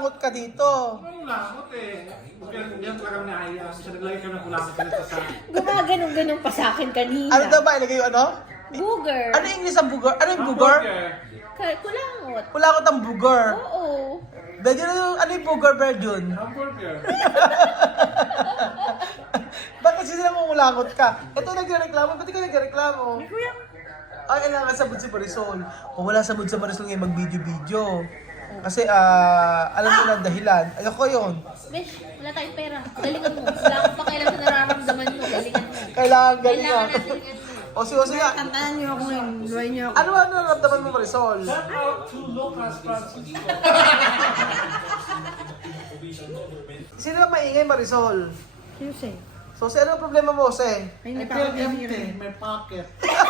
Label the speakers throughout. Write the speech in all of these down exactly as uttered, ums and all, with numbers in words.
Speaker 1: mangulangot ka dito?
Speaker 2: Mangulangot eh. Yan talaga nahiya. Siya naglagay ka ng kulangot dito sa...
Speaker 3: Gumaganong-ganong pa sa akin kanina.
Speaker 1: Ano daw ba? Ilagay yung ano?
Speaker 3: Booger.
Speaker 1: Ano yung English ang booger? Ano yung booger?
Speaker 3: Ka- kulangot.
Speaker 1: Kulangot ang booger.
Speaker 3: Oo.
Speaker 1: Dahil yun, ano yung booger, Berjun?
Speaker 2: Hamburger.
Speaker 1: Bakit sila mangulangot ka? Ito nagreklamo, ba't ikaw nagreklamo?
Speaker 3: Kuya,
Speaker 1: Ay, kailangan sabod si Marisol. Kung wala sabod sa Marisol ngayon, mag-video-video. Kasi, ah, alam mo na ang dahilan. Ano ko yun?
Speaker 3: Besh, wala tayong pera. Galingan mo. Wala akong pakialam sa nararamdaman mo. Galingan mo.
Speaker 1: Kailangan galingan.
Speaker 3: Kailangan natin galingan mo.
Speaker 1: O si Jose nga.
Speaker 4: Kantahan niyo ako ngayon. Luwain niyo ako.
Speaker 1: Ano ano naramdaman mo, Marisol?
Speaker 2: Shout out to Lucas Francisco.
Speaker 1: Sino ba maingay, Marisol?
Speaker 4: Seriously.
Speaker 1: So, si ano ang problema mo, Jose?
Speaker 4: Ay,
Speaker 2: I
Speaker 4: hindi pa
Speaker 2: feel
Speaker 4: ako
Speaker 2: empty.
Speaker 4: bibira.
Speaker 2: May pocket.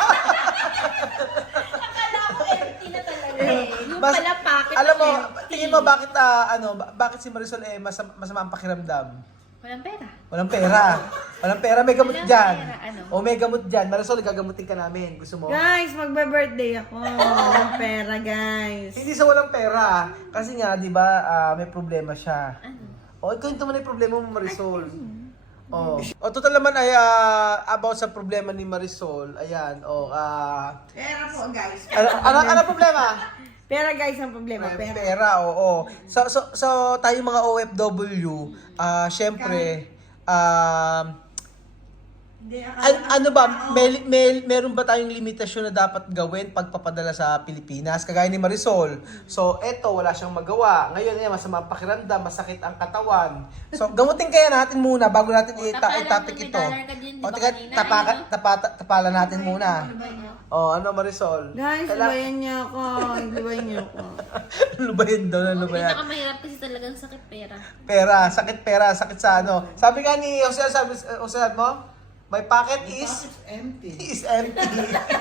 Speaker 3: Akala ko empty na talaga eh. Yung
Speaker 1: Mas-
Speaker 3: pala pocket
Speaker 1: Alam mo,
Speaker 3: na empty.
Speaker 1: tingin mo bakit ah, ano, ba- bakit si Marisol eh masama, masama ang pakiramdam?
Speaker 3: Walang pera.
Speaker 1: Walang pera. Walang pera, may gamot
Speaker 3: Walang
Speaker 1: dyan.
Speaker 3: pera, ano?
Speaker 1: O may gamot dyan. Marisol, gagamutin ka namin. Gusto mo?
Speaker 4: Guys, magbe-birthday ako. Walang pera, guys.
Speaker 1: Hindi sa walang pera. Kasi nga, di ba, ah, may problema siya.
Speaker 3: Ano?
Speaker 1: O, ikaw yung naman yung problema mo, Marisol. O, o total naman ay ah, about sa problema ni Marisol. Ayan, o, ah...
Speaker 4: Pera po, guys.
Speaker 1: ano, ano, ano problema?
Speaker 4: Pera, guys, ang problema.
Speaker 1: May
Speaker 4: Pera.
Speaker 1: pera, oo. So, so, so tayo mga O F W, ah, syempre, um,
Speaker 4: Hindi, akala
Speaker 1: An- ano ba,
Speaker 4: Oo.
Speaker 1: may, may, meron ba tayong limitasyon na dapat gawin pagpapadala sa Pilipinas? Kagaya ni Marisol. So, eto, wala siyang magawa. Ngayon, eh, masama ang pakiramdam, masakit ang katawan. So, gamutin kaya natin muna bago natin
Speaker 3: O,
Speaker 1: ita-
Speaker 3: tapalan
Speaker 1: i-topic
Speaker 3: mo, may
Speaker 1: ito.
Speaker 3: dollar ka din, di
Speaker 1: O,
Speaker 3: ba
Speaker 1: tika,
Speaker 3: kanina?
Speaker 1: tapaka,
Speaker 3: Ayun, no?
Speaker 1: tapa, tapalan natin muna. O, ano Marisol?
Speaker 4: Guys,
Speaker 1: Kailang-
Speaker 4: luwayan niyo ako. Luwayan niyo ako.
Speaker 1: lubayan daw na
Speaker 3: Yung
Speaker 1: lubayan.
Speaker 3: pinakamahirap kasi talagang sakit pera.
Speaker 1: Pera, sakit pera, sakit sa ano. Sabi nga ni Jose, sabi, Jose mo, my pocket is...
Speaker 2: Pocket's empty.
Speaker 1: is empty.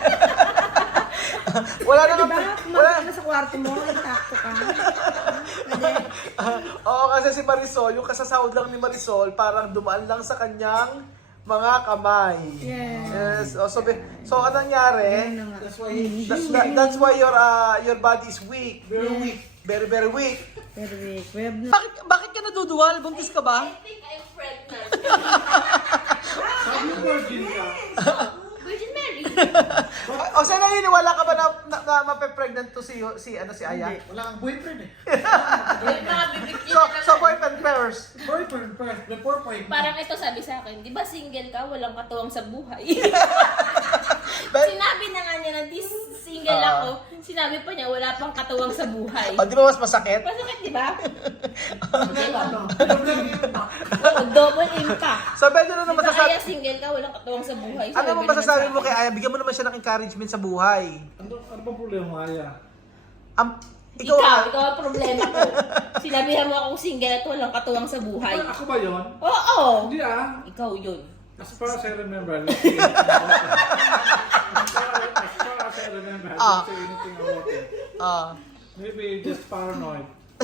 Speaker 1: Wala na
Speaker 4: Diba?
Speaker 1: wala.
Speaker 4: Kumakas ka sa kwarto mo. Intakto ka. Pwede.
Speaker 1: Oo, kasi si Marisol, yung kasasahod lang ni Marisol, parang dumaan lang sa kanyang mga kamay.
Speaker 4: Yes.
Speaker 1: Yes. Oh, so, be- so anong nangyari?
Speaker 4: Ayun na nga.
Speaker 2: That's why he,
Speaker 1: That, that- that's why your uh, your body is weak.
Speaker 2: very weak.
Speaker 1: Very, very weak.
Speaker 4: Pero wait, we have no...
Speaker 1: Bakit, bakit ka naduduwal? Buntis ka ba?
Speaker 3: I think I'm pregnant.
Speaker 2: Sabi mo, virgin ka.
Speaker 3: Virgin Mary.
Speaker 1: O saan naniniwala ka ba na, na, na mape-pregnant to si, si, ano, si Aya?
Speaker 4: Hindi.
Speaker 2: Wala kang boyfriend eh.
Speaker 3: Yung mga bibigyan
Speaker 1: So,
Speaker 3: na
Speaker 1: so boyfriend first.
Speaker 2: Boyfriend first, before boyfriend.
Speaker 3: Parang ito sabi sa akin, di ba single ka, walang katuwang sa buhay?
Speaker 1: But,
Speaker 3: Sinabi na nga niya na di single
Speaker 1: Ah.
Speaker 3: ako, sinabi pa niya wala pang katuwang sa buhay.
Speaker 1: oh, di ba mas masakit?
Speaker 3: Masakit, di ba?
Speaker 2: Ano? Double impact.
Speaker 3: Oo, double impact.
Speaker 1: So, pwede na
Speaker 3: Di
Speaker 1: naman
Speaker 3: ba
Speaker 1: masasabi.
Speaker 3: Aya, single ka, walang katuwang sa buhay.
Speaker 1: Ano
Speaker 3: Sabi
Speaker 1: mo
Speaker 3: naman
Speaker 1: masasabi
Speaker 3: sa
Speaker 1: mo
Speaker 3: akin.
Speaker 1: kay Aya? Bigyan mo naman siya ng encouragement sa buhay.
Speaker 2: Ano, ano bang problema, Aya?
Speaker 1: Am,
Speaker 3: Ikaw,
Speaker 1: ikaw,
Speaker 3: ikaw,
Speaker 1: ikaw
Speaker 3: ang problema ko. Sinabihan mo akong single at walang katuwang sa buhay.
Speaker 2: Ay, ako ba yun?
Speaker 3: Oo!
Speaker 2: Hindi ah.
Speaker 3: Ikaw yun.
Speaker 2: As far as I remember, let's say anything about it. As far as, as far as I remember, let's
Speaker 1: Ah.
Speaker 2: say anything about it.
Speaker 1: ah,
Speaker 2: Maybe just paranoid.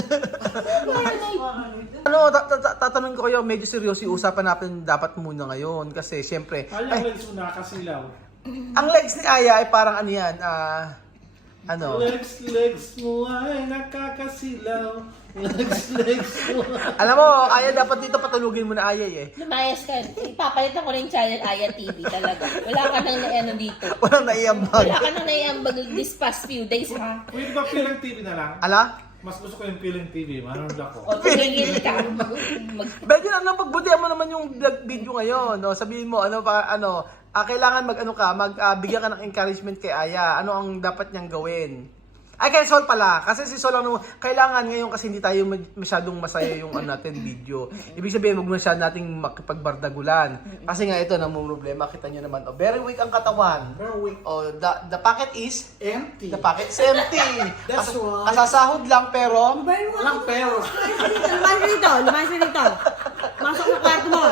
Speaker 1: ano, ta- ta- ta- tatanungin ko kayo, medyo seryoso yung usapan natin dapat muna ngayon. Kasi, syempre,
Speaker 2: Ay,
Speaker 1: ay,
Speaker 2: ang legs mo nakasilaw.
Speaker 1: ang legs ni Aya ay parang ano yan, ah, ano,
Speaker 2: Legs, legs mo ay nakakasilaw. Legs, legs mo ay...
Speaker 1: alam mo, Aya, dapat dito patulugin mo na Aya eh.
Speaker 3: Lumayas ka. Ipapalitan ko na yung channel Aya T V talaga. Wala ka nang ano dito.
Speaker 1: Walang naiambag.
Speaker 3: Wala ka nang naiambag this past few days, ha?
Speaker 2: Pwede ba pilang T V na lang?
Speaker 1: Ala?
Speaker 2: Mas gusto ko yung pilang T V, manonood ako.
Speaker 3: O, tumigil ka. Mag, mag,
Speaker 1: Medyo ano, pagbutihan mo naman yung vlog video ngayon, no? Sabihin mo, ano pa, ano, ah, kailangan mag, ano ka, mag, ah, bigyan ka ng encouragement kay Aya. Ano ang dapat niyang gawin? Ay, kay Sol pala. Kasi si Sol lang naman, kailangan ngayon kasi hindi tayo masyadong masaya yung ano natin video. Ibig sabihin, wag masyadong nating makipagbardagulan. Kasi nga ito, namang problema, kita nyo naman. Oh, very weak ang katawan.
Speaker 2: Very weak.
Speaker 1: Oh, the, the pocket is,
Speaker 2: Empty.
Speaker 1: the pocket is empty.
Speaker 2: That's
Speaker 1: As-
Speaker 2: why.
Speaker 1: Kasasahod lang, pero,
Speaker 4: Lumayan mo
Speaker 2: Walang
Speaker 4: ako.
Speaker 2: pera.
Speaker 4: Lumayan ka dito. Lumayan ka dito. Masok sa kwarto mo.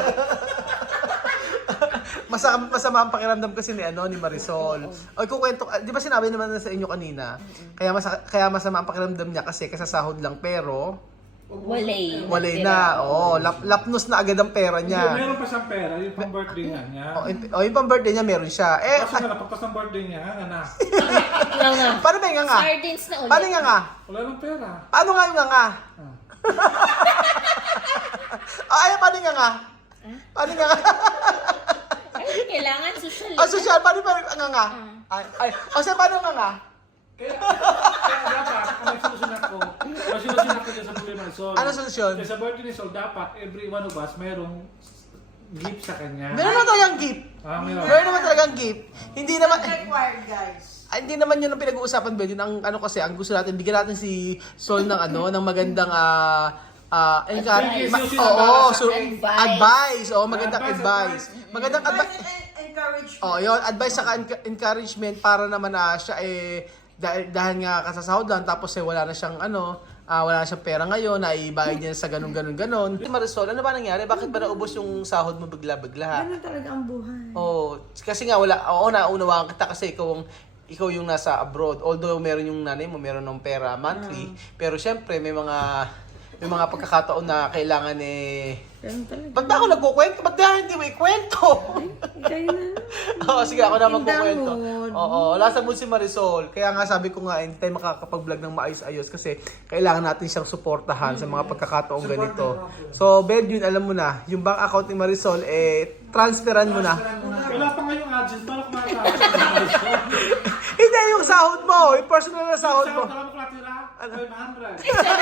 Speaker 1: Masama, masama ang pakiramdam kasi ni ano ni Marisol. O ikukwento, ah, 'di ba sinabi naman na sa inyo kanina? Kaya mas kaya masama ang pakiramdam niya kasi kasasahod lang pero
Speaker 3: walay.
Speaker 1: walay na. Oo, lap, lapnos na agad ang pera
Speaker 2: Hindi,
Speaker 1: niya.
Speaker 2: meron pa siyang pera, yung pang birthday nga niya.
Speaker 1: O, yung, o, yung pang birthday niya meron siya. Eh,
Speaker 2: Kaso nga, napagpas ng birthday niya, nga na.
Speaker 3: Nga nga.
Speaker 1: paano ba yung nga nga?
Speaker 3: Sardines na ulit.
Speaker 1: Paano yung nga nga?
Speaker 2: Wala nang pera.
Speaker 1: Paano nga yung nga nga?
Speaker 2: Ah.
Speaker 1: Ah, ay, paano nga nga? Paano nga nga?
Speaker 3: Ay, kailangan social.
Speaker 1: Ah, social, paano pa nga nga? Ay, ay, o saan paano nga nga?
Speaker 2: Kaya, kaya dapat, kung may solusyon ako, may solusyon ako dyan sa problema ni Sol.
Speaker 1: Ano solusyon?
Speaker 2: Kaya sa birthday ni Sol, dapat every one of us mayroong gift sa kanya.
Speaker 1: Meron naman talagang gift.
Speaker 2: Ah, meron.
Speaker 1: Meron naman talagang gift. Hindi naman...
Speaker 4: Required, guys.
Speaker 1: Ah, hindi naman yun ang pinag-uusapan, Ben. Yun ang ano kasi, ang gusto natin, bigyan natin si Sol ng ano, ng magandang ah ah encourage.
Speaker 2: Advice.
Speaker 1: Ma- Oo, so,
Speaker 3: Advice.
Speaker 1: advice. Oo, magandang
Speaker 2: Advice,
Speaker 1: advice. Magandang advice.
Speaker 4: Encourage.
Speaker 1: Oh, yun, advice sa encouragement para naman na siya eh dahil, dahil nga kasasahod lang tapos eh wala na siyang ano, ah, wala na siyang pera ngayon, naibayad niya sa ganun ganun ganun. Marisol, ano ba nangyari? Bakit ba naubos yung sahod mo bigla-bigla?
Speaker 4: Ganun talaga ang buhay.
Speaker 1: Oh, kasi nga wala, oo, naunawaan kita kasi ikaw ang ikaw yung nasa abroad. Although meron yung nanay mo, meron ng pera monthly, pero syempre may mga may mga pagkakataon na kailangan eh
Speaker 4: Ganun talaga.
Speaker 1: ba't ba ako nagkukwento? Ba't ba hindi mo ikwento?
Speaker 4: Ikaw na.
Speaker 1: Oo, sige, ako na
Speaker 4: In the
Speaker 1: magkukwento.
Speaker 4: mood.
Speaker 1: Oo, wala sa mood si Marisol. Kaya nga sabi ko nga, hindi tayo makakapag-vlog ng maayos-ayos kasi kailangan natin siyang suportahan sa mga pagkakataong ganito. So, Bed, yun, alam mo na, yung bank account ni Marisol, eh, transferan mo na.
Speaker 2: Wala pa nga yung agent, paano kumakita?
Speaker 1: Hindi, yung sahod mo, yung personal na sahod mo.
Speaker 2: Saan mo natira? five hundred.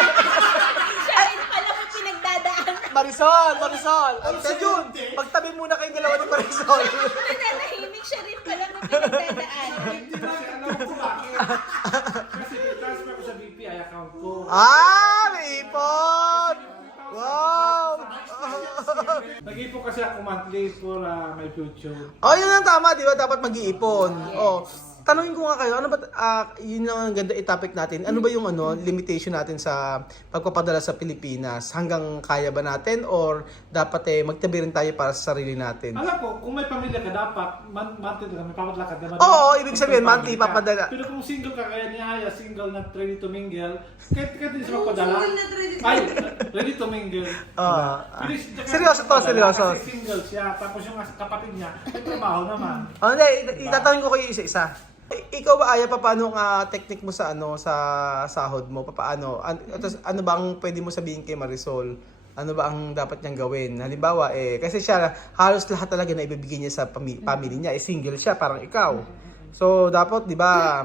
Speaker 3: Siya rin pala may pinagdadaan.
Speaker 1: Marisol, Marisol. Ay, sa yun, magtabi muna kayong dalawa ni Marisol.
Speaker 3: Nananahimik siya rin pala may pinagdadaan.
Speaker 2: Hindi kasi alam ko bakit. Kasi transfer ko sa B P I account ko.
Speaker 1: Ah, may ipon! Wow!
Speaker 2: Nag-ipon kasi ako monthly for uh, my future.
Speaker 1: Oh, yun ang tama, di ba? Dapat mag-iipon. Oh. Tanungin ko nga kayo, ano ba, ah, yun ang ganda i-topic natin. Ano ba yung ano, limitation natin sa pagpapadala sa Pilipinas? Hanggang kaya ba natin or dapat eh magtabi rin tayo para sa sarili natin?
Speaker 2: Alam ko, kung may pamilya ka, dapat man monthly ka, may papadala ka. Diba?
Speaker 1: Oo, ibig sabihin,
Speaker 2: May
Speaker 1: monthly
Speaker 2: family ka.
Speaker 1: papadala.
Speaker 2: Pero kung single ka, kaya niya, Haya, single not ready to mingle, kahit kahit hindi siya magpadala.
Speaker 4: single not ready to
Speaker 2: Ay, ready to mingle.
Speaker 1: Ah,
Speaker 2: Diba? Pero siya-
Speaker 1: seryoso to, seryoso.
Speaker 2: Kasi single siya, tapos yung kapatid niya, may trabaho naman.
Speaker 1: Oh, hindi, it- itatanong ko kayo isa-isa. I- Ikaw ba, Aya, paano ang ah, technique mo sa ano sa sahod mo? Paano? An- atos- ano ba ang pwede mo sabihin kay Marisol? Ano ba ang dapat niyang gawin? Halimbawa, eh, kasi siya, halos lahat talaga na ibibigay niya sa pami- family niya. Eh, single siya, parang ikaw. So, dapat, di ba,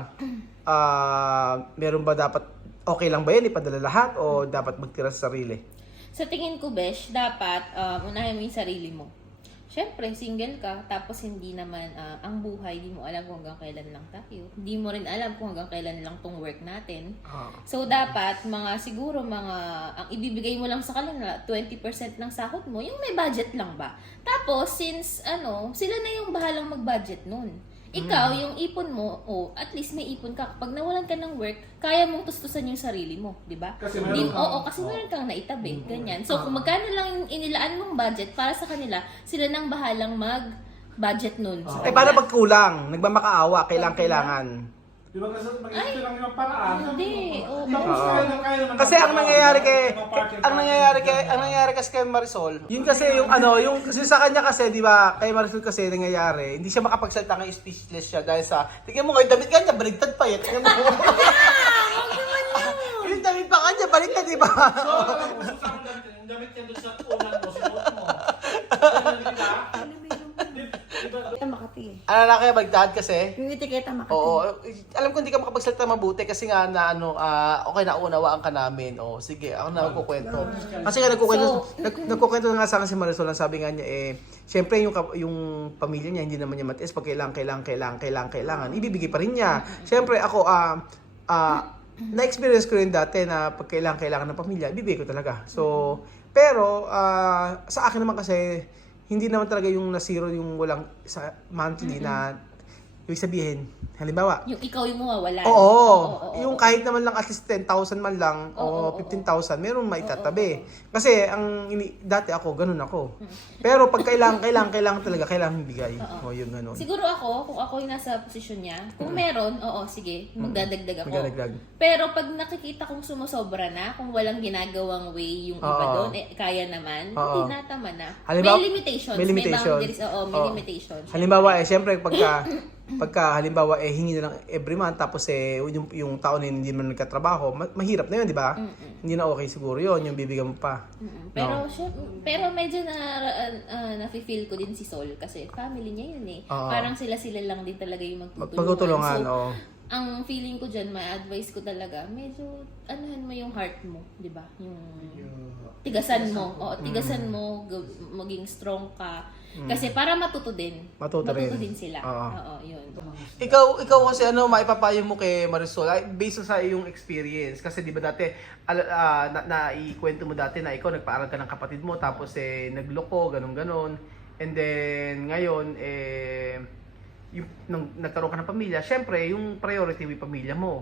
Speaker 1: ah, meron ba dapat, okay lang ba yan, ipadala lahat? O dapat magtira sa sarili?
Speaker 3: Sa tingin ko, Besh, dapat um, unahin mo yung sarili mo. Siyempre, single ka, tapos hindi naman ah, ang buhay, di mo alam kung hanggang kailan lang tayo. Hindi mo rin alam kung hanggang kailan lang tong work natin.
Speaker 1: Ah.
Speaker 3: So, dapat, mga siguro, mga, ang ibibigay mo lang sa kanila, twenty percent ng sahod mo, yung may budget lang ba? Tapos, since, ano, sila na yung bahalang mag-budget nun. Ikaw,
Speaker 1: Hmm.
Speaker 3: yung ipon mo, oh, at least may ipon ka. Kapag nawalan ka ng work, kaya mong tustusan yung sarili mo, di ba?
Speaker 2: Kasi
Speaker 3: Di,
Speaker 2: meron kang-
Speaker 3: oo, kasi meron kang naitabi, ganyan. So, kung magkano lang yung inilaan mong budget para sa kanila, sila nang bahalang mag-budget nun. sa
Speaker 1: Eh, paano
Speaker 3: kanila.
Speaker 1: pag kulang? Nagmamakaawa, kailang-kailangan.
Speaker 2: Di ba kasi mag-isip lang yung paraan?
Speaker 3: Hindi, oo.
Speaker 2: Tapos
Speaker 1: Oo.
Speaker 2: kaya na kaya naman.
Speaker 1: Kasi ang nangyayari kay
Speaker 2: Mga
Speaker 1: ang nangyayari kay ang nangyayari kasi kay Marisol, yun kasi yung ano, yung kasi sa kanya kasi 'di ba, kay Marisol kasi nangyayari, hindi siya makapagsalita ng speechless siya dahil sa tingnan mo kay damit kanya baligtad pa eh. Tingnan mo. Yung damit pa kanya baligtad, 'di ba?
Speaker 2: So, alam mo, susa ang damit, yung damit yan doon sa unan mo, sinuot mo. Di ba? Di ba?
Speaker 4: Ito Makati eh.
Speaker 1: Ano na kaya baligtad kasi?
Speaker 4: Yung etiketa Makati.
Speaker 1: Oo, alam ko hindi ka makapagsalita mabuti kasi nga na ano, ah, okay na unawaan ka namin. Oh, sige, ako na magkukwento. Kasi nga nagkukwento,
Speaker 3: So,
Speaker 1: nag, nagkukwento nga sa akin si Marisol, ang sabi nga niya eh, syempre yung kap- yung pamilya niya hindi naman niya matiis pag kailangan kailangan kailangan kailangan kailangan, ibibigay pa rin niya. Syempre ako ah ah na-experience ko rin dati na pag kailangan kailangan ng pamilya, ibibigay ko talaga. So, pero ah, sa akin naman kasi hindi naman talaga yung nasiro yung walang sa monthly na ibig sabihin, halimbawa,
Speaker 3: Yung ikaw yung mawawala.
Speaker 1: oo,
Speaker 3: oo, oo,
Speaker 1: yung
Speaker 3: oo.
Speaker 1: kahit naman lang at least ten thousand man lang
Speaker 3: Oo, oo,
Speaker 1: o fifteen thousand, meron maitatabi. Kasi ang ini, dati ako, ganun ako. Pero pag kailangan, kailangan, kailangan talaga, kailangan bigay. O, yun ganun.
Speaker 3: Siguro ako, kung ako yung nasa posisyon niya, kung meron, oo, sige, magdadagdag ako.
Speaker 1: Magdadagdag.
Speaker 3: Pero pag nakikita kong sumusobra na, kung walang ginagawang way yung iba
Speaker 1: Oo.
Speaker 3: doon, eh, kaya naman,
Speaker 1: Oo.
Speaker 3: hindi natama na.
Speaker 1: Halimbawa-
Speaker 3: may limitations,
Speaker 1: may limitation.
Speaker 3: may boundaries, oo, may
Speaker 1: Oo.
Speaker 3: limitations.
Speaker 1: Halimbawa, eh, syempre, pagka, pagka, halimbawa, eh, hingi na lang every month, tapos, eh, yung, yung tao na yun hindi man nagkatrabaho, ma- mahirap na yun, di ba? hindi na okay siguro yun, yung bibigyan mo pa.
Speaker 3: Mm, Pero siya, pero medyo na uh, nafe-feel ko din si Sol kasi family niya yun eh.
Speaker 1: Oo.
Speaker 3: Parang sila-sila lang din talaga yung magtutulungan.
Speaker 1: Pagtutulungan,
Speaker 3: So,
Speaker 1: oo.
Speaker 3: ang feeling ko dyan, may advice ko talaga, medyo anuhan mo yung heart mo, di ba? Yung tigasan mo. Oo, tigasan mo, g- maging strong ka. Kasi para matuto din.
Speaker 1: Matuto rin.
Speaker 3: din sila.
Speaker 1: Oo.
Speaker 3: Oo, yun.
Speaker 1: Ikaw, ikaw kasi ano, maipapayo mo kay Marisol, ay, based sa iyong experience. Kasi di ba dati, al, ah, na, naikwento mo dati na ikaw, nagpaaral ka ng kapatid mo, tapos eh, nagloko, ganun-ganon. And then, ngayon, eh, yung, nung nagkaroon ka ng pamilya, syempre, yung priority yung pamilya mo.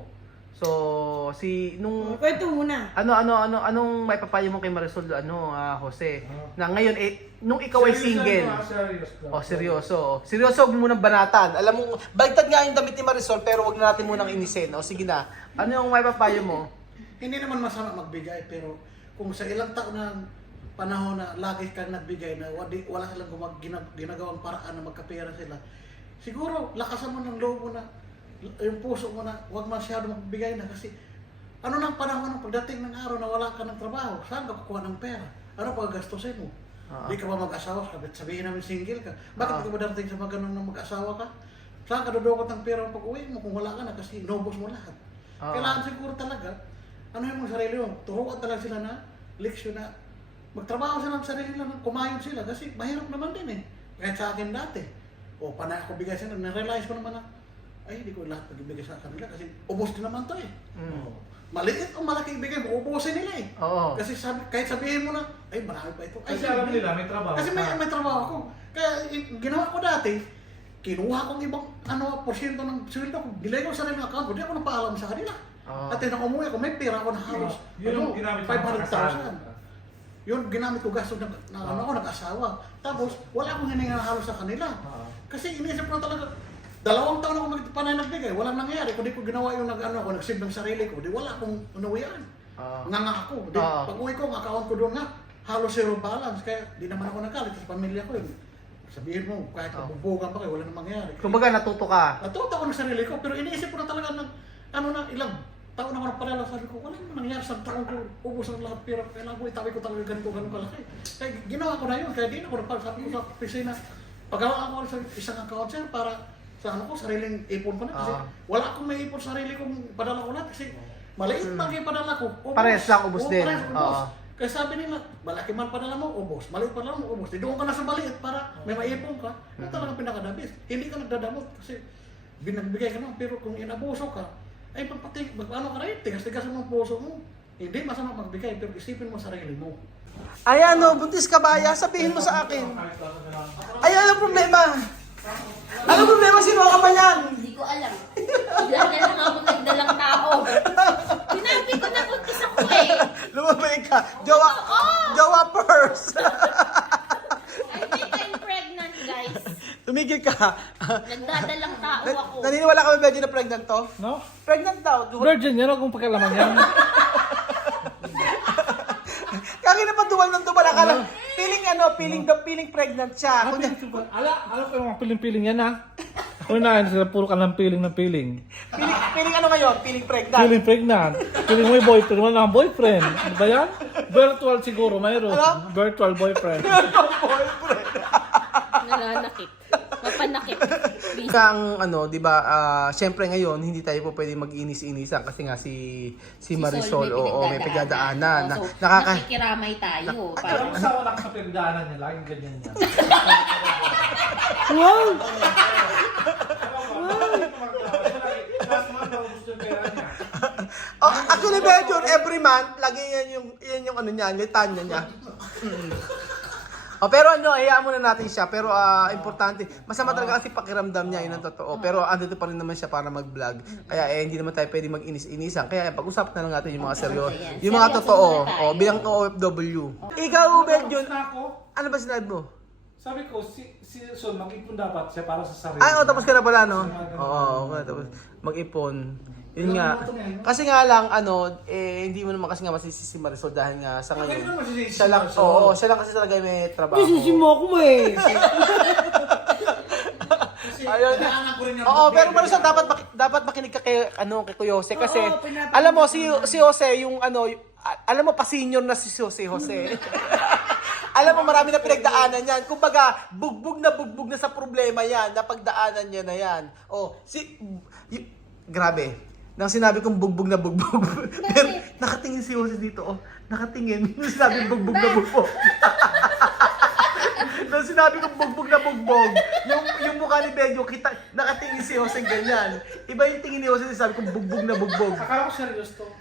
Speaker 1: So, si, nung,
Speaker 4: Kwento muna.
Speaker 1: ano, ano, ano, anong maipapayo mo kay Marisol, ano, ah, Jose? Na ngayon, eh, nung ikaw ay single. Oh, seryoso. Seryoso, huwag mo munang banatan. Alam mo, baliktad nga yung damit ni Marisol, pero wag na natin munang inisin. O, sige na. Ano yung maipapayo mo?
Speaker 2: Hindi naman masama magbigay, pero kung sa ilang taon na panahon na lagi kang nagbigay na wadi, wala silang gumag, ginag, ginagawang paraan na magkapera sila, siguro lakasan mo ng loob mo na, yung puso mo na huwag masyado magbigay na kasi ano nang panahon ng pagdating ng araw na wala ka ng trabaho, saan ka kukuha ng pera? Ano paggastusin mo?
Speaker 1: Ah.
Speaker 2: Hindi ka ba mag-asawa? Sabi- Sabihin namin single ka. Bakit
Speaker 1: Ah.
Speaker 2: ka ba darating sa mga ganun na mag-asawa ka? Saan ka dudukot ng pera pag uwi mo kung wala ka na kasi inubos mo lahat?
Speaker 1: Ah.
Speaker 2: Kailangan siguro talaga, ano yung mga sarili mo, turuan talaga sila na leksyon na magtrabaho sila ng sarili nila, kumayod sila kasi mahirap naman din eh. Kahit sa akin dati. O panay ako bigay sila, na-realize ko naman na ay hindi ko lahat magbibigay sa kanila kasi ubos din naman to eh.
Speaker 1: Mm.
Speaker 2: Maliit o malaki ibigay mo, ubusin nila eh.
Speaker 1: Oo.
Speaker 2: Kasi sabi, kahit sabihin mo na, ay marami pa ito. Ay,
Speaker 5: Kasi alam
Speaker 2: hindi.
Speaker 5: nila, may trabaho
Speaker 2: Kasi may,
Speaker 5: ka.
Speaker 2: may trabaho ako. Kaya i- ginawa ko dati, kinuha kong ibang ano, porsyento ng sweldo ko, nilagay ko sa sarili ng account ko, di ako napaalam sa kanila.
Speaker 1: Oo.
Speaker 2: At nang umuwi ako, may pera ako na halos,
Speaker 5: Yun ang
Speaker 2: ano,
Speaker 5: ginamit ko
Speaker 2: five
Speaker 5: sa
Speaker 2: hundred
Speaker 5: kasal.
Speaker 2: thousand. Yun, ginamit ko gasto ng, ng ano ako, nag-asawa. Tapos, wala akong hininga na halos sa kanila.
Speaker 5: Oo.
Speaker 2: Kasi iniisip ko talaga, dalawang taon ako magpanay nagbigay, walang nangyari. Kung di ko ginawa yung nag-ano ako, nag-save ng sarili ko, di wala akong unawian.
Speaker 1: Oo.
Speaker 2: Nga nga ako. Di,
Speaker 1: Oo.
Speaker 2: pag uwi ko, ang account ko doon nga, halos zero balance. Kaya di naman ako nagalit sa pamilya ko. Yun. Sabihin mo, kahit
Speaker 1: Oo.
Speaker 2: kabubugan pa kayo, wala namang mangyari.
Speaker 1: Kumbaga, natuto ka.
Speaker 2: Natuto ako ng sarili ko, pero iniisip ko na talaga ng, ano na, ilang taon ako nagparela, sabi ko, wala naman nangyari sa taon ko, ubos ang lahat, pero kailangan ko itawi ko talaga ganito, ganito kalaki. Kaya ginawa ko na yun, kaya di na ako nagparela, sabi ko sa opisina, pagawa ako sa isang account sir, para sa ano ko, sariling ipon ko na, kasi
Speaker 1: Ah.
Speaker 2: wala akong may ipon sarili kong padala ko na, kasi maliit
Speaker 1: Hmm.
Speaker 2: man kayo padala ko, ubos.
Speaker 1: Parehas lang, ubos
Speaker 2: Oo,
Speaker 1: din.
Speaker 2: parehas, ubos.
Speaker 1: Oo.
Speaker 2: Kaya sabi nila, malaki man padala mo, ubos. Maliit padala mo, ubos. Di doon ka na sa maliit para may maipon ka. Yung talagang pinakadabis. Hindi ka nagdadamot kasi binagbigay ka naman. Pero kung inabuso ka, ay pagpati, mag, ano ka rin, tigas-tigas mo ang puso mo. Hindi masama magbigay, pero isipin mo sarili mo.
Speaker 1: Ay, ano, buntis ka ba? Aya, sabihin mo sa akin. Ay, ano problema? Ano problema? Sino ka pa yan?
Speaker 3: Hindi ko alam. Bigla na lang ako nagdalang tao. Sinabi ko na buntis ako eh.
Speaker 1: Lumabay ka. Jowa, jowa first.
Speaker 3: I think I'm pregnant, guys.
Speaker 1: Tumigil ka.
Speaker 3: Nagdadalang tao
Speaker 1: Na-
Speaker 3: ako.
Speaker 1: naniniwala ka ba, Benji, na pregnant to?
Speaker 5: No?
Speaker 1: Pregnant daw.
Speaker 5: Virgin yan, kung pakialaman yan.
Speaker 1: Kaya na pa duwal ng duwal. Akala, feeling ano, feeling the feeling pregnant siya. Kunya,
Speaker 5: Ala, alam ko yung mga piling-piling yan ha. Unahin sila, puro ka ng piling ng piling.
Speaker 1: feeling, feeling ano ngayon? Feeling pregnant.
Speaker 5: Piling pregnant. Piling mo yung boyfriend, wala kang boyfriend. Ano ba yan? Virtual siguro, mayroon.
Speaker 1: Ano?
Speaker 5: Virtual boyfriend.
Speaker 1: Boyfriend.
Speaker 3: Nananakit. Mapanakit.
Speaker 1: Kang ano, 'di ba? ah, syempre ngayon hindi tayo po pwedeng mag-inis-inisan kasi nga si si Marisol oo, may pagdadaanan. Na,
Speaker 3: So,
Speaker 1: nakaka
Speaker 3: nakikiramay tayo.
Speaker 5: Alam mo
Speaker 3: Parang,
Speaker 5: sa wala ka sa pinagdaanan niya, laging ganyan yan.
Speaker 4: Wow!
Speaker 5: Last month, naubos yung pera niya.
Speaker 1: oh, actually medyo every month lagi yan yung yan yung ano niya, litanya niya. Mm. Oh, pero ano, hayaan muna natin siya. Pero ah, importante, masama talaga kasi pakiramdam niya, yun ang totoo. Pero andito pa rin naman siya para mag-vlog. Kaya eh, hindi naman tayo pwede mag-inis-inisan. Kaya pag-usap na lang natin yung mga seryoso. Yung mga
Speaker 3: Seryoso
Speaker 1: totoo.
Speaker 3: muna tayo.
Speaker 1: Oh, bilang O F W. Ikaw, Benjon,
Speaker 5: Tapos na ako.
Speaker 1: ano ba sinabi mo?
Speaker 5: Sabi ko, si, si Sol, mag-ipon dapat siya para sa sarili.
Speaker 1: Ay, oh, tapos ka na pala, no?
Speaker 5: Sa mga ganun.
Speaker 1: Oo, okay, tapos mag-ipon. Yun nga. Kasi nga lang, ano, eh, hindi mo naman kasi nga masisisi si Marisol dahil nga sa
Speaker 2: Hindi
Speaker 1: ngayon.
Speaker 2: naman masisisi si
Speaker 1: Siya lang,
Speaker 2: Marisol.
Speaker 1: oo, siya lang kasi talaga may trabaho.
Speaker 4: Isisi mo ako mo eh.
Speaker 2: Kasi
Speaker 1: Ayun.
Speaker 2: kailangan ko rin yung
Speaker 1: Oo, pero Marisol, dapat maki- dapat makinig ka kay ano kay Kuya Jose kasi
Speaker 4: Oo, pinapakinggan
Speaker 1: alam mo
Speaker 4: ko
Speaker 1: si
Speaker 4: naman.
Speaker 1: si Jose yung ano a- alam mo pa senior na si Jose Jose. Alam mo marami na pinagdaanan yan. Kumbaga, bugbog na bugbog na sa problema yan. Napagdaanan niya na yan. Oh, si y- grabe. Nang sinabi kong bugbog na bugbog. Pero nakatingin si Jose dito, oh. Nakatingin. Nung sinabi bugbog na bugbog. Nung sinabi kong bugbog na bugbog, yung, yung mukha ni Benjo, kita, nakatingin si Jose ganyan. Iba yung tingin ni Jose, sabi kong bugbog na bugbog.
Speaker 2: Akala ko serious to.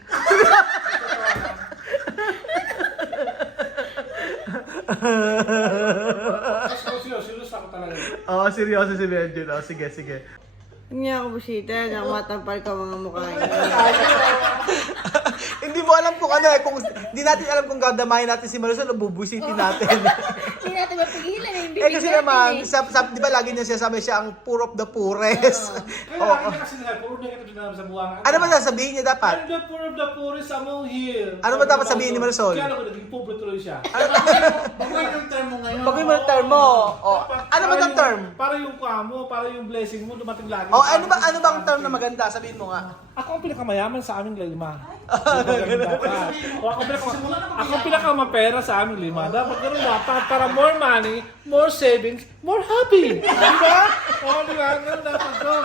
Speaker 2: Seryoso, seryoso ako talaga.
Speaker 1: Oo, seryoso si Benjo. Oh, sige, sige.
Speaker 4: Hindi ako busita, nakmatampal ka mga mukha niya.
Speaker 1: Hindi mo alam kung ano eh, kung hindi natin alam kung dadamayin natin si Marisol o bubusitin natin.
Speaker 3: Hindi natin mapigilan eh, yung
Speaker 1: eh
Speaker 3: bibig
Speaker 1: kasi
Speaker 3: natin
Speaker 1: naman,
Speaker 3: eh.
Speaker 1: sa, sa, di ba lagi niya sinasabi siya ang poor of the poorest.
Speaker 2: Kaya
Speaker 1: Oo.
Speaker 2: lagi niya kasi nila, puro negative na sa buwangan.
Speaker 1: Ano ba sasabihin niya dapat?
Speaker 2: I'm the poor of the poorest among here.
Speaker 1: Ano ba dapat sabihin ni Marisol?
Speaker 2: Kaya ako naging pobre tuloy siya.
Speaker 6: Bagay yung term mo ngayon.
Speaker 1: Pag yung term mo, oh, ano ba ang term?
Speaker 2: Para yung kwa mo, para yung blessing mo, dumating lagi.
Speaker 1: Oh, ano ba ano bang term na maganda? Sabihin mo nga.
Speaker 5: Ako ang pinakamayaman sa aming lima. Maganda ka. O ako, pinaka- ako ang pinakamapera sa aming lima. Dapat ganun dapat. Para more money, more savings, more happy. Di ba? O, di ba? Ganun dapat doon.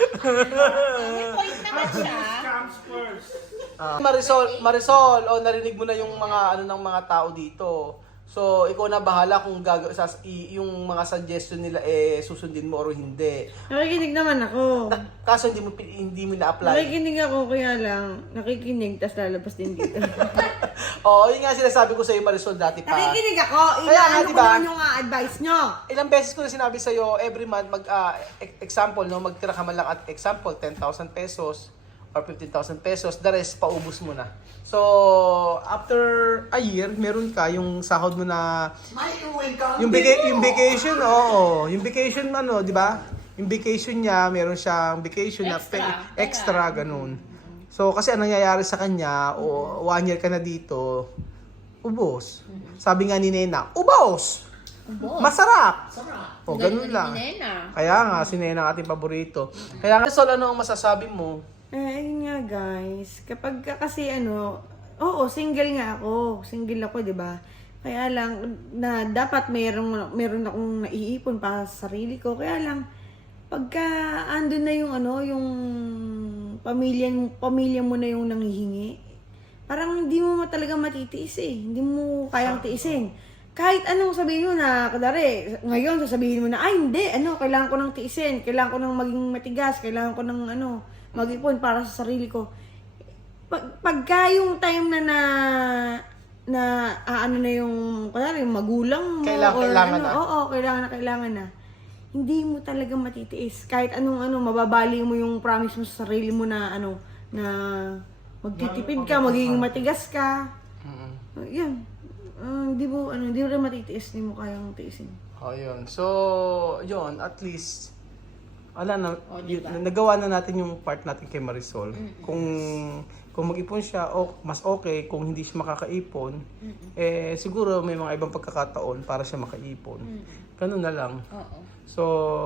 Speaker 3: May point naman siya.
Speaker 2: Comes first.
Speaker 1: Ah. Marisol, Marisol, oh, narinig mo na yung mga ano ng mga tao dito. So, ikaw na bahala kung gag sas i- yung mga suggestion nila eh susundin mo or hindi.
Speaker 4: Nakikinig naman ako.
Speaker 1: Kaso hindi mo pin- hindi mo na-apply.
Speaker 4: Nakikinig ako, kaya lang, nakikinig, tas lalabas din dito.
Speaker 1: Oo, yun nga sinasabi ko sa iyo Marisol dati pa.
Speaker 4: Nakikinig ako,
Speaker 1: Kaya nga,
Speaker 4: inaano
Speaker 1: diba?
Speaker 4: ko naman yung uh, advice nyo.
Speaker 1: Ilang beses ko na sinabi sa iyo every month mag ah, e- example no, magtira ka man lang at example ten thousand pesos or fifteen thousand pesos, the rest paubos mo na. So, after a year, meron ka yung sahod mo na
Speaker 6: May uwi ka.
Speaker 1: yung vaca- yung vacation, oo, yung vacation ano, 'di ba? Yung vacation niya, meron siyang vacation na
Speaker 3: Extra.
Speaker 1: pe- extra ganun. So, kasi ang nangyayari sa kanya, o one year ka na dito, ubos. Sabi nga ni Nena, ubos!
Speaker 3: Ubos.
Speaker 1: Masarap!
Speaker 6: Sarap.
Speaker 1: O,
Speaker 3: Ang
Speaker 1: ganun
Speaker 3: galing
Speaker 1: lang.
Speaker 3: ni Nena.
Speaker 1: Kaya nga, si Nena ang ating paborito. Kaya nga, Sol, ano ang masasabi mo?
Speaker 4: Eh, ayun nga guys, kapag ka kasi ano, oo, single nga ako. Single ako, di ba? Kaya lang, na dapat meron, meron akong naiipon para sa sarili ko. Kaya lang, pagka andun na yung ano, yung pamilya, pamilya mo na yung nanghihingi, parang hindi mo ma- talaga matitiis eh. Hindi mo kayang tiisin. Kahit anong sabihin mo na, kadari, ngayon sasabihin mo na, ay hindi, ano, kailangan ko ng tiisin, kailangan ko ng maging matigas, kailangan ko ng ano, mag-ipon para sa sarili ko. Pag, pagka yung time na na, na ah, ano na yung, kadari, yung magulang mo,
Speaker 1: Kailangan-
Speaker 4: or
Speaker 1: kailangan
Speaker 4: ano,
Speaker 1: na.
Speaker 4: oo, kailangan na, kailangan na. Hindi mo talaga matitiis. Kahit anong ano, mababali mo yung promise mo sa sarili mo na ano, na magtitipid ka, magiging matigas ka. Uh, yan. Uh, hindi mo, ano, hindi mo rin matitiis, hindi mo kayang tiisin.
Speaker 1: O, yun. So, yun, at least, wala na,
Speaker 3: O, diba?
Speaker 1: yun, nagawa na natin yung part natin kay Marisol. Kung kung mag-ipon siya, o, mas okay. Kung hindi siya makakaipon, eh, siguro may mga ibang pagkakataon para siya makaipon. Ganun na lang.
Speaker 3: Oo.
Speaker 1: So,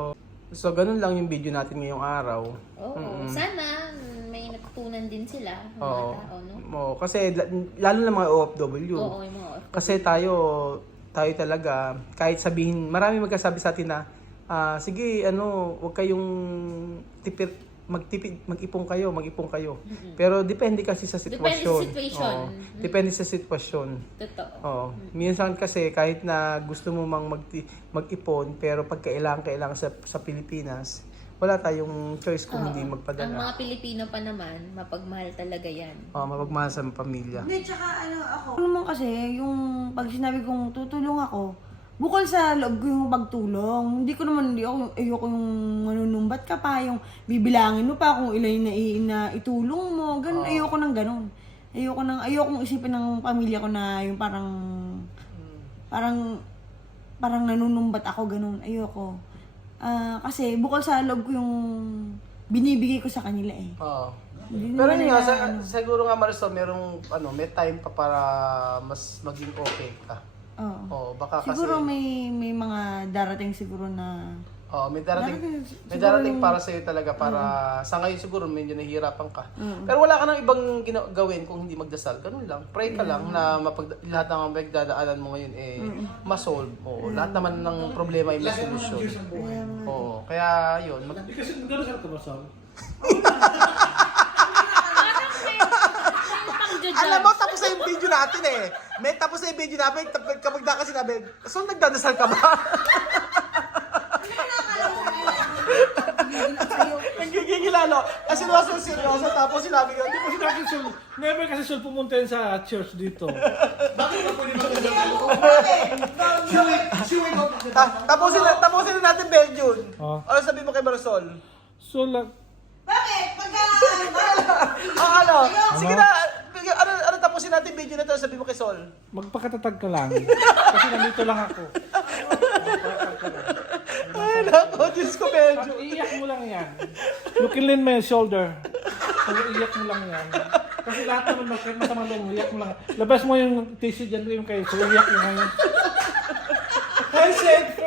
Speaker 1: so ganun lang yung video natin ngayong araw.
Speaker 3: Oo. Sana may natutunan din sila, mga
Speaker 1: Oo.
Speaker 3: tao, no?
Speaker 1: Oo, kasi la- lalo na mga O F W.
Speaker 3: Oo, yung mga orphan.
Speaker 1: Kasi tayo, tayo talaga, kahit sabihin, marami magkasabi sa atin na, ah, sige, ano, wag kayong tipid, magtipid, mag-ipon kayo, mag-ipon kayo. Pero depende kasi sa
Speaker 3: Depende
Speaker 1: sitwasyon.
Speaker 3: sa situation.
Speaker 1: Oo, depende sa sitwasyon.
Speaker 3: Totoo.
Speaker 1: Oo. Minsan kasi kahit na gusto mo mang magti- mag-ipon, pero pag kailangan kailangan sa sa Pilipinas, wala tayong choice kung hindi
Speaker 3: Ang
Speaker 1: magpadala.
Speaker 3: mga Pilipino pa naman, mapagmahal talaga yan.
Speaker 1: Oo, mapagmahal sa pamilya.
Speaker 4: Hindi, tsaka ano ako. Ano naman kasi, yung pag sinabi kong tutulong ako, bukol sa loob ko yung pagtulong. Hindi ko naman, hindi ako, ayoko yung manunumbat ka pa, yung bibilangin mo pa kung ilan na, na itulong mo. Ganun, ayoko nang ganun. Ayoko nang, ayoko isipin ng pamilya ko na yung parang, parang, parang nanunumbat ako, ganun. Ayoko. Ah, kasi bukol sa loob ko yung binibigay ko sa kanila eh.
Speaker 1: Oo.
Speaker 4: Hindi
Speaker 1: Pero
Speaker 4: naman
Speaker 1: yun nga,
Speaker 4: nila,
Speaker 1: sa-
Speaker 4: ano.
Speaker 1: siguro nga Marisol, merong, ano, may time pa para mas maging okay ka.
Speaker 4: Oo.
Speaker 1: Oo, baka kasi...
Speaker 4: Siguro may may mga darating siguro na
Speaker 1: Oh, may darating,
Speaker 4: Bakit?
Speaker 1: may
Speaker 4: Siguro
Speaker 1: darating
Speaker 4: yung-
Speaker 1: para sa'yo talaga para sa ngayon siguro medyo nahihirapan ka. Pero wala ka nang ibang gina- gawin kung hindi magdasal. Ganun lang. Pray ka lang na mapag lahat ng magdadaanan mo ngayon eh ma-solve. Oo, lahat naman ng problema ay may
Speaker 2: Lagyan mo ng
Speaker 1: solusyon.
Speaker 2: Diyos ang buhay.
Speaker 1: Oo, kaya yun. Mag-
Speaker 5: Hindi kasi gano'n ka ba, Sol?
Speaker 1: Alam mo, tapos na yung video natin eh. May tapos na yung video natin, tap- kapag na kasi sinabi, so nagdadasal ka ba? Nagiging lalo. Kasi seryoso, seryoso, tapos sinabi ko,
Speaker 5: Kasi natin, Sol, never kasi Sol pumunta yun sa church dito.
Speaker 2: Bakit ba pwede magdadasal? Siway ko.
Speaker 1: Ta- tapusin na, tapusin na natin Belgium.
Speaker 5: Oh.
Speaker 1: Ano sabi mo kay Marisol?
Speaker 5: Sol, ah,
Speaker 4: Bakit? Pagka...
Speaker 1: Ah, ano? Sige na, bigyan- ano, ano tapusin natin video na to, sabi mo kay Sol?
Speaker 5: magpakatatag ka lang. Kasi nandito lang ako. Magpakatatag ka lang.
Speaker 1: Ay, nako, Diyos ko, Belgium.
Speaker 5: Pag iiyak mo lang yan. Lukilin mo yung shoulder. Pag iiyak mo lang yan. Kasi lahat naman mas- masama lang, iiyak mo lang. Labas mo yung tissue dyan yung kayo. So iiyak mo ngayon.
Speaker 1: Handshake!